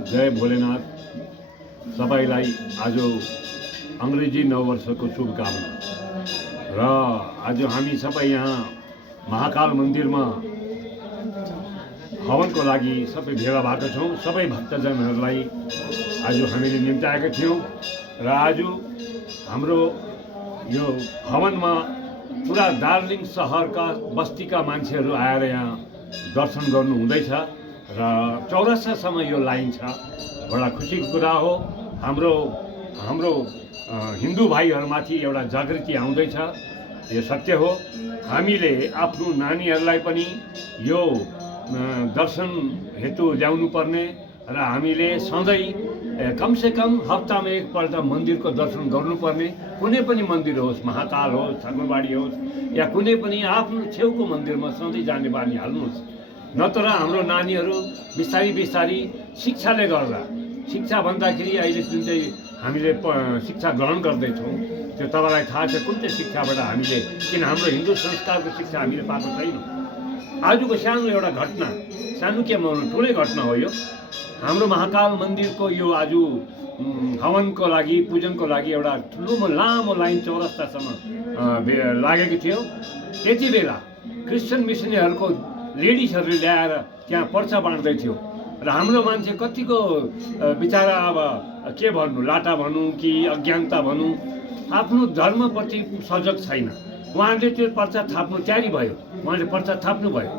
जय भोलेनाथ। सबैलाई आज अंग्रेजी नववर्षको शुभकामना र आज हामी सबै यहाँ महाकाल मन्दिरमा हवनको लागि सबै भेला भएको छौँ। सबै भक्तजनहरूलाई आज हामीले निम्ताएका थियौँ र आज हाम्रो यो हवनमा पुरा दार्जिलिङ सहरका बस्तीका मान्छेहरू आएर यहाँ दर्शन गर्नु हुँदैछ र चौरस्तासम्म यो लाइन छ। बडा खुसीको कुरा हो। हाम्रो हाम्रो हिन्दू भाइहरूमाथि एउटा जागृति आउँदैछ, यो सत्य हो। हामीले आफ्नो नानीहरूलाई पनि यो दर्शन हेतु ल्याउनु पर्ने र हामीले सधैँ कमसेकम हप्तामा एकपल्ट मन्दिरको दर्शन गर्नुपर्ने। कुनै पनि मन्दिर होस्, महाकाल होस्, ठकुरबाडी होस् या कुनै पनि आफ्नो छेउको मन्दिरमा सधैँ जाने बानी हाल्नुहोस्। नत्र हाम्रो नानीहरू बिस्तारी बिस्तारी शिक्षाले गर्दा, शिक्षा भन्दाखेरि अहिले जुन चाहिँ हामीले शिक्षा ग्रहण गर्दैछौँ त्यो तपाईँलाई थाहा छ कुन चाहिँ शिक्षाबाट हामीले, किन हाम्रो हिन्दू संस्कारको शिक्षा हामीले पाएको छैनौँ। आजको सानो एउटा घटना, सानो के भन्नु ठुलै घटना हो यो। हाम्रो महाकाल मन्दिरको यो आज हवनको लागि, पूजनको लागि एउटा ठुलो लामो लाइन चौरस्तासम्म लागेको थियो। त्यति बेला क्रिस्चियन मिसनरीहरूको लेडिजहरूले ल्याएर त्यहाँ पर्चा बाँड्दै थियो र हाम्रो मान्छे कतिको बिचारा अब के भन्नु, लाटा भनौँ कि अज्ञानता भनौँ, आफ्नो धर्मप्रति सजग छैन। उहाँले त्यो पर्चा थाप्नु तयारी भयो, उहाँले पर्चा थाप्नु भयो।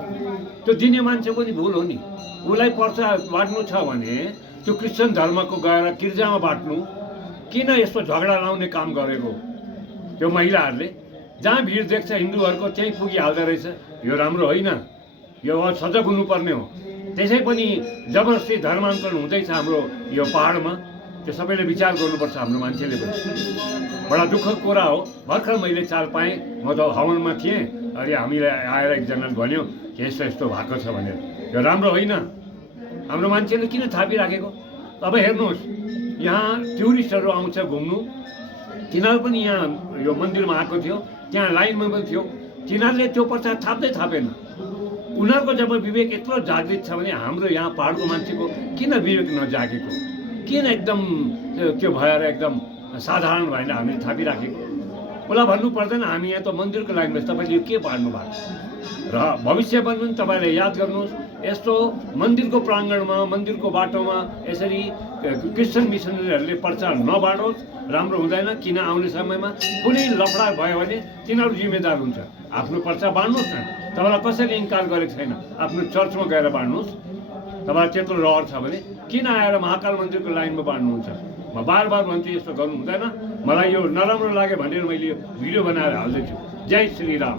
त्यो दिने मान्छे पनि भुल हो नि। उसलाई पर्चा बाँड्नु छ भने त्यो क्रिस्चियन धर्मको गएर गिर्जामा बाँड्नु, किन यस्तो झगडा लाउने काम गरेको? त्यो महिलाहरूले जहाँ भिड देख्छ हिन्दूहरूको त्यहीँ पुगिहाल्दो रहेछ। यो राम्रो होइन, यो सजग हुनुपर्ने हो। त्यसै पनि जबरजस्ती धर्मान्तरण हुँदैछ हाम्रो यो पहाडमा, त्यो सबैले विचार गर्नुपर्छ हाम्रो मान्छेले पनि। बडा दुःखको कुरा हो। भर्खर मैले चाल पाएँ, म त हवनमा थिएँ, अनि हामीलाई आएर एकजनाले भन्यो कि यस्तो यस्तो भएको छ भनेर। यो राम्रो होइन। हाम्रो मान्छेले किन थापिराखेको? अब हेर्नुहोस्, यहाँ टुरिस्टहरू आउँछ घुम्नु, तिनीहरू पनि यहाँ यो मन्दिरमा आएको थियो, त्यहाँ लाइनमा पनि थियो। तिनीहरूले त्यो पर्चा थापेन। उनीहरूको जब विवेक यत्रो जागृत छ भने हाम्रो यहाँ पहाडको मान्छेको किन विवेक नजागेको? किन एकदम त्यो भएर एकदम साधारण भएर हामीले थापिराखेको? उसलाई भन्नु पर्दैन, हामी यहाँ त मन्दिरको लाइनमा, तपाईँले यो के पाड्नु भएको? र भविष्यमा पनि तपाईँले याद गर्नुहोस्, यस्तो मन्दिरको प्राङ्गणमा, मन्दिरको बाटोमा यसरी क्रिस्चियन मिसनरीहरूले पर्चा नबाँडोस्, राम्रो हुँदैन। किन आउने समयमा कुनै लफडा भयो भने तिनीहरू जिम्मेदार हुन्छ। आफ्नो पर्चा बाँड्नुहोस् न। तपाईँलाई कसैले इन्कार गरेको छैन, आफ्नो चर्चमा गएर बाँड्नुहोस्। तपाईँलाई त्यत्रो रहर छ भने किन आएर महाकाल मन्दिरको लाइनमा बाँड्नुहुन्छ? म बार बार भन्छु यस्तो गर्नु हुँदैन। मलाई यो नराम्रो लाग्यो भनेर मैले यो भिडियो बनाएर हाल्दैछु। जय श्री राम।